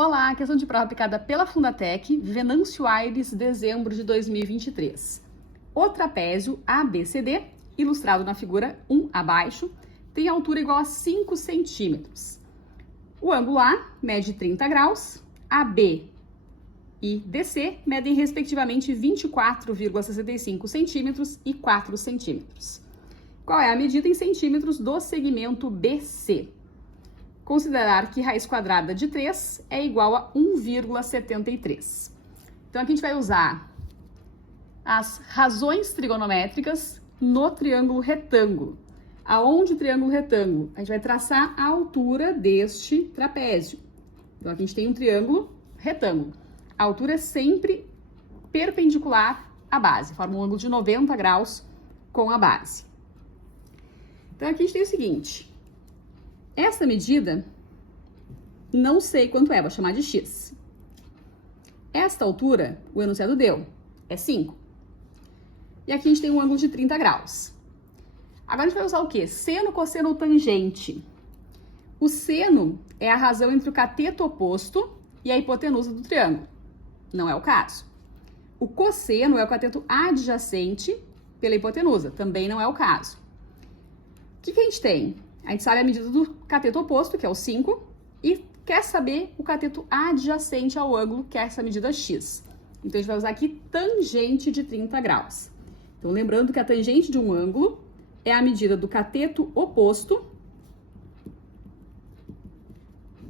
Olá, questão de prova aplicada pela Fundatec, Venâncio Aires, dezembro de 2023. O trapézio ABCD, ilustrado na figura 1 abaixo, tem altura igual a 5 centímetros. O ângulo A mede 30 graus, AB e DC medem respectivamente 24,65 centímetros e 4 centímetros. Qual é a medida em centímetros do segmento BC? Considerar que raiz quadrada de 3 é igual a 1,73. Então, aqui a gente vai usar as razões trigonométricas no triângulo retângulo. Aonde o triângulo retângulo? A gente vai traçar a altura deste trapézio. Então, aqui a gente tem um triângulo retângulo. A altura é sempre perpendicular à base, forma um ângulo de 90 graus com a base. Então, aqui a gente tem o seguinte. Essa medida, não sei quanto é, vou chamar de x. Esta altura, o enunciado deu, é 5. E aqui a gente tem um ângulo de 30 graus. Agora a gente vai usar o quê? Seno, cosseno ou tangente. O seno é a razão entre o cateto oposto e a hipotenusa do triângulo. Não é o caso. O cosseno é o cateto adjacente pela hipotenusa. Também não é o caso. O que a gente tem? A gente sabe a medida do cateto oposto, que é o 5, e quer saber o cateto adjacente ao ângulo, que é essa medida x. Então, a gente vai usar aqui tangente de 30 graus. Então, lembrando que a tangente de um ângulo é a medida do cateto oposto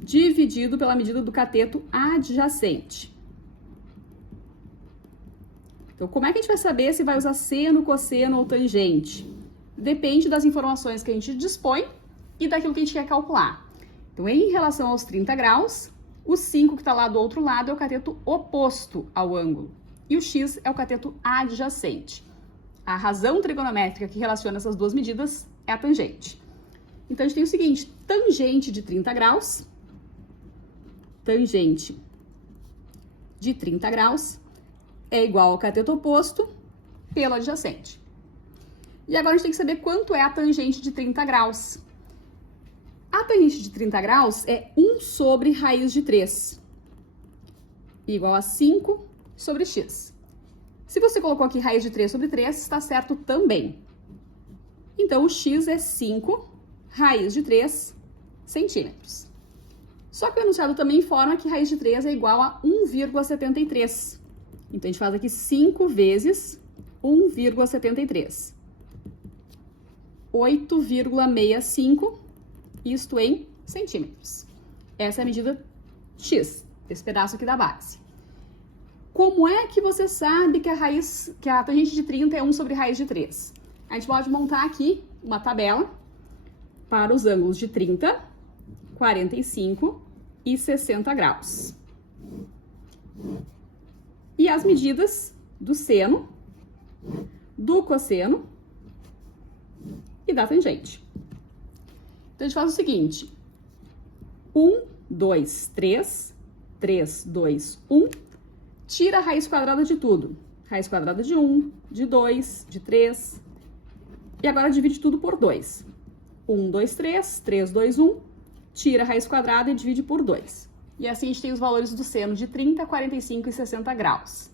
dividido pela medida do cateto adjacente. Então, como é que a gente vai saber se vai usar seno, cosseno ou tangente? Depende das informações que a gente dispõe e daquilo que a gente quer calcular. Então, em relação aos 30 graus, o 5 que está lá do outro lado é o cateto oposto ao ângulo. E o x é o cateto adjacente. A razão trigonométrica que relaciona essas duas medidas é a tangente. Então, a gente tem o seguinte, tangente de 30 graus, tangente de 30 graus é igual ao cateto oposto pelo adjacente. E agora a gente tem que saber quanto é a tangente de 30 graus. A tangente de 30 graus é 1 sobre raiz de 3, igual a 5 sobre x. Se você colocou aqui raiz de 3 sobre 3, está certo também. Então, o x é 5 raiz de 3 centímetros. Só que o enunciado também informa que raiz de 3 é igual a 1,73. Então, a gente faz aqui 5 vezes 1,73. 8,65, isto em centímetros. Essa é a medida x, esse pedaço aqui da base. Como é que você sabe que a tangente de 30 é 1 sobre raiz de 3? A gente pode montar aqui uma tabela para os ângulos de 30, 45 e 60 graus. E as medidas do seno, do cosseno e da tangente. Então, a gente faz o seguinte. 1, 2, 3, 3, 2, 1. Tira a raiz quadrada de tudo. Raiz quadrada de 1, de 2, de 3. E agora divide tudo por 2. 1, 2, 3, 3, 2, 1. Tira a raiz quadrada e divide por 2. E assim a gente tem os valores do seno de 30, 45 e 60 graus.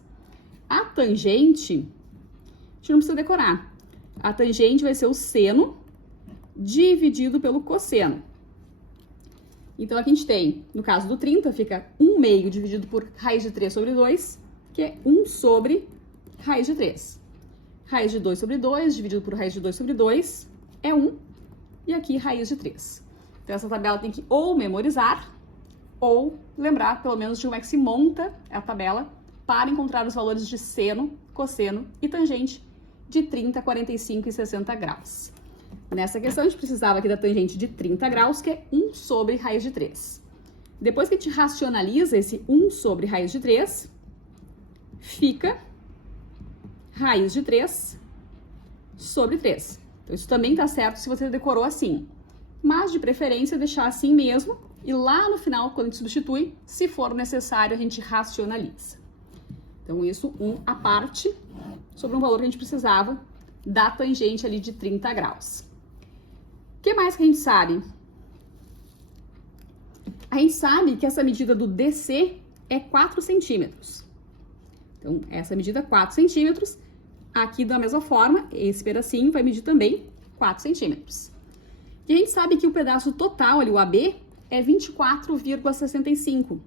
A tangente, a gente não precisa decorar. A tangente vai ser o seno dividido pelo cosseno. Então, aqui a gente tem, no caso do 30, fica 1 meio dividido por raiz de 3 sobre 2, que é 1 sobre raiz de 3. Raiz de 2 sobre 2, dividido por raiz de 2 sobre 2, é 1. E aqui, raiz de 3. Então, essa tabela tem que ou memorizar, ou lembrar, pelo menos, de como é que se monta a tabela para encontrar os valores de seno, cosseno e tangente de 30, 45 e 60 graus. Nessa questão, a gente precisava aqui da tangente de 30 graus, que é 1 sobre raiz de 3. Depois que a gente racionaliza esse 1 sobre raiz de 3, fica raiz de 3 sobre 3. Então, isso também está certo se você decorou assim. Mas, de preferência, deixar assim mesmo. E lá no final, quando a gente substitui, se for necessário, a gente racionaliza. Então, isso, à parte, sobre um valor que a gente precisava da tangente ali de 30 graus. O que mais que a gente sabe? A gente sabe que essa medida do DC é 4 centímetros. Então, essa medida é 4 centímetros. Aqui, da mesma forma, esse pedacinho vai medir também 4 centímetros. E a gente sabe que o pedaço total ali, o AB, é 24,65.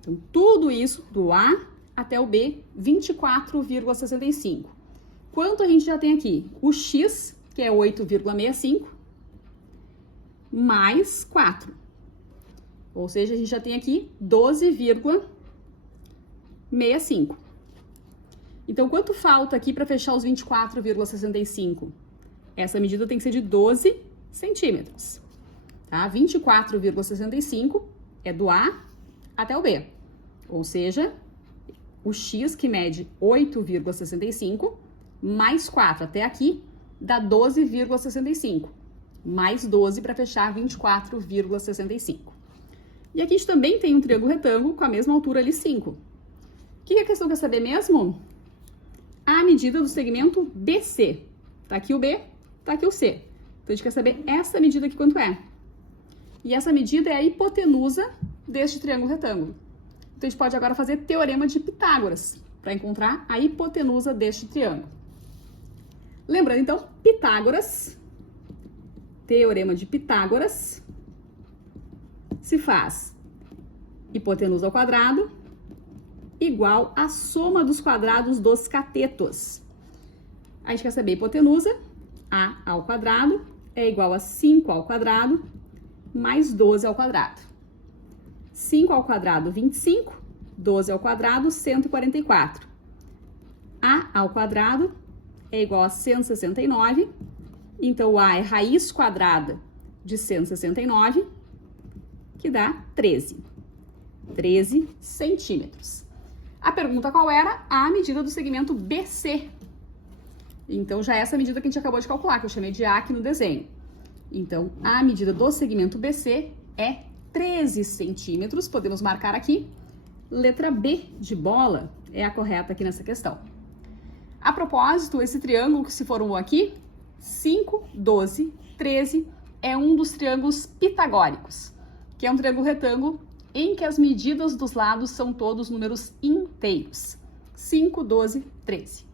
Então, tudo isso, do A até o B, 24,65. Quanto a gente já tem aqui? O X, que é 8,65, mais 4. Ou seja, a gente já tem aqui 12,65. Então, quanto falta aqui para fechar os 24,65? Essa medida tem que ser de 12 centímetros. Tá? 24,65 é do A até o B. Ou seja, o X, que mede 8,65, mais 4 até aqui, dá 12,65. Mais 12 para fechar 24,65. E aqui a gente também tem um triângulo retângulo com a mesma altura ali, 5. O que a questão quer saber mesmo? A medida do segmento BC. Tá aqui o B, tá aqui o C. Então, a gente quer saber essa medida aqui quanto é. E essa medida é a hipotenusa deste triângulo retângulo. Então, a gente pode agora fazer teorema de Pitágoras para encontrar a hipotenusa deste triângulo. Lembrando, então, Pitágoras, teorema de Pitágoras, se faz hipotenusa ao quadrado igual a soma dos quadrados dos catetos. A gente quer saber a hipotenusa, A ao quadrado é igual a 5 ao quadrado mais 12 ao quadrado. 5 ao quadrado, 25, 12 ao quadrado, 144. A ao quadrado é igual a 169, então A é raiz quadrada de 169, que dá 13 centímetros. A pergunta qual era? A medida do segmento BC. Então, já é essa medida que a gente acabou de calcular, que eu chamei de A aqui no desenho. Então, a medida do segmento BC é 13 centímetros, podemos marcar aqui. Letra B de bola é a correta aqui nessa questão. A propósito, esse triângulo que se formou aqui, 5, 12, 13, é um dos triângulos pitagóricos, que é um triângulo retângulo em que as medidas dos lados são todos números inteiros. 5, 12, 13.